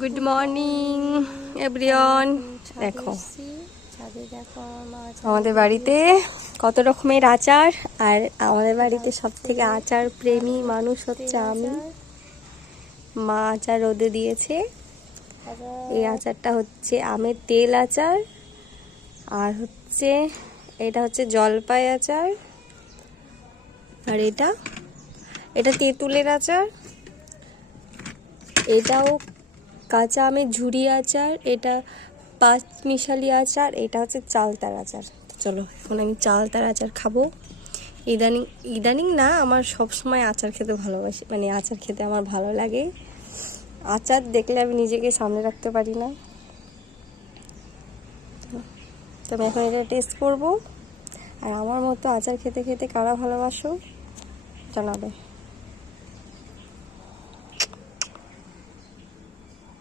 Good morning everyone দেখো, আমাদের বাড়িতে কত রকমের আচার, আর আমাদের বাড়িতে সব থেকে আচার প্রেমী মানুষ হচ্ছে আমি। মা আচার রোদে দিয়েছে। এই আচারটা হচ্ছে আমের তেল আচার, আর হচ্ছে এটা হচ্ছে জলপাই আচার, আর এটা এটা তেঁতুলের আচার, এটাও কাঁচা আমের ঝুরি আচার, এটা পাঁচ মিশালি আচার, এটা হচ্ছে চালতার আচার। চলো, এখন আমি চালতার আচার খাব। ইদানিং ইদানিং না, আমার সব সময় আচার খেতে ভালোবাসি মানে আচার খেতে আমার ভালো লাগে। আচার দেখলে আমি নিজেকে সামনে রাখতে পারি না। তো আমি এখন এটা টেস্ট করব। আর আমার মতো আচার খেতে খেতে কারা ভালোবাসো? জানাবে।